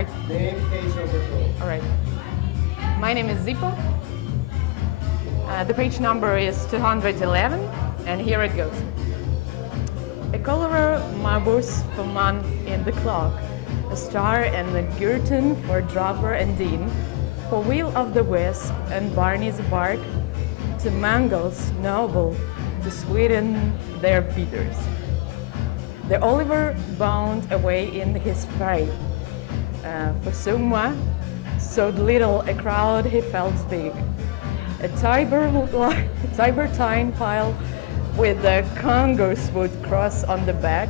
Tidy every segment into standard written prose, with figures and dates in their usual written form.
right. Name, page number, goal. All right. My name is Zippo. The page number is 211, and here it goes. A cholera mabus for man in the clock, a star and a curtain for dropper and dean, for wheel of the wisp and Barney's bark, to mangles noble, to sweeten their bitters. The Oliver bound away in his prey, for someone so little a crowd he felt big. A Tibertine pile with the Congos would cross on the back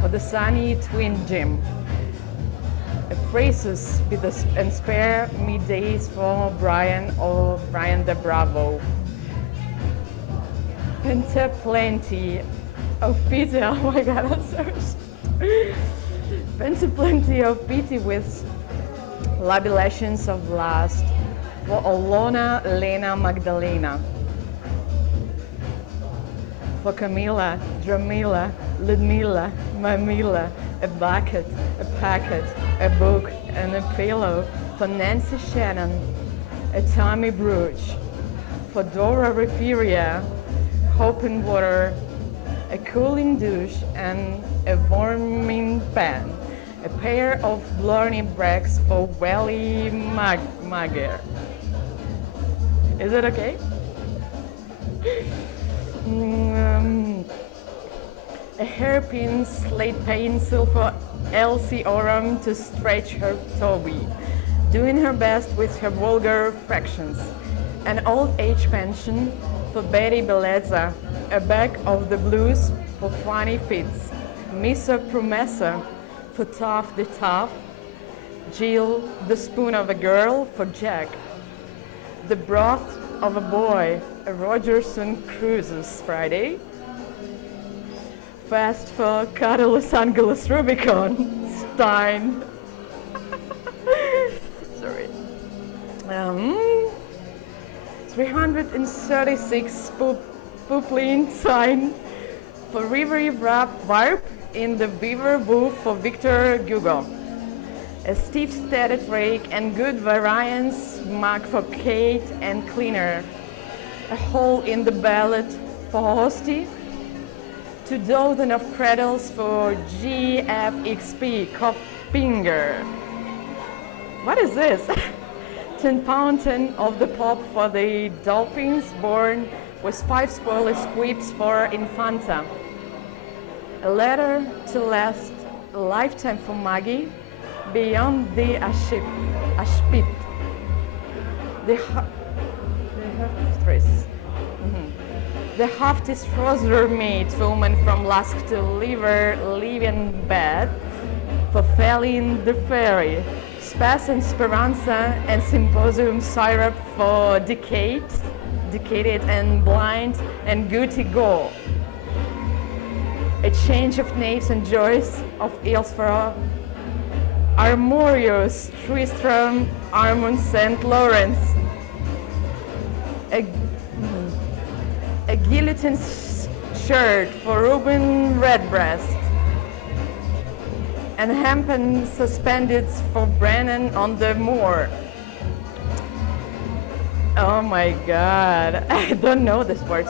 for the sunny twin Jim. A praises be the and spare me days for Brian or Brian the Bravo. Penta plenty of pity, oh my god, I'm so Penta plenty of pity with labilations of lust for Olona, Lena, Magdalena. For Camila, Dramila, Ludmila, Mamila, a bucket, a packet, a book, and a pillow. For Nancy Shannon, a Tommy brooch. For Dora Riperia, hope and water, a cooling douche, and a warming pan. A pair of blarney bracks for Welly Mager. Is it okay? A hairpin slate pencil for Elsie Oram to stretch her Toby, doing her best with her vulgar fractions. An old age pension for Betty Bellezza, a bag of the blues for Fanny Fitz, Missa Promessa for Tough the Tough, Jill, the spoon of a girl for Jack, the broth of a boy, a Rogerson Cruises Friday, Fast for Catalus Angelus Rubicon, Stein. Sorry. 336 Poopline sign for Rivery Warp in the Beaver Booth for Victor Hugo. A stiff stated rake and good variance mark for Kate and Cleaner. A hole in the ballot for Hosty. 2 dozen of cradles for GFXP Coppinger. What is this? 10 fountain of the pop for the Dolphins born with 5 spoiler squibs for Infanta. A letter to last a lifetime for Maggie beyond the Ashpit. The Haftis Frozer meat woman from Lusk to Liver Living Bed for Felin the Fairy. Spas and Speranza and Symposium syrup for Decaded and Blind and Guti Go. A change of names and joys of eels for Armorius, Tristram, Armand St. Lawrence. A guillotine shirt for Ruben Redbreast. And hempen suspended for Brennan on the moor. Oh my god, I don't know this word.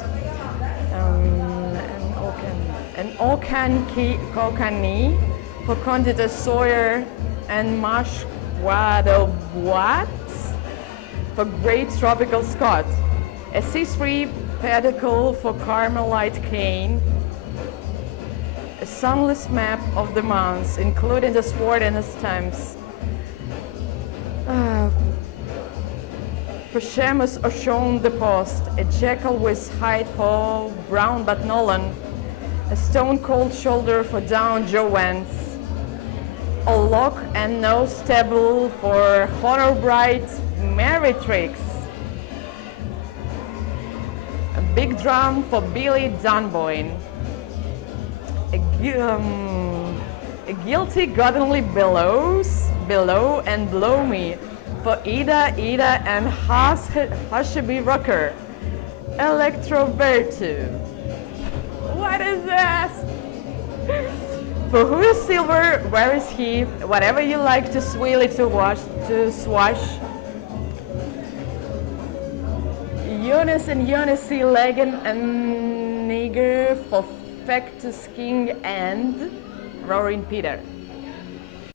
An Okani for Condita Sawyer and Marsh Guadalupe for Great Tropical Scott. A C3 pedicle for Carmelite Cane. A sunless map of the months, including the sword and the stamps. For Seamus O'Shawn the Post, a jackal with hide for Brown but Nolan, a stone cold shoulder for Down Joannes, a lock and no stable for Honor Bright Marytrix, a big drum for Billy Dunboyne, a guilty godly below and blow me for Ida and Hushaby Rocker, Electro Virtue. What is this? For who is silver, where is he? Whatever you like to swilly to wash, to swash. Jonas and Jonas Legen and Niger for Factus King and Roaring Peter.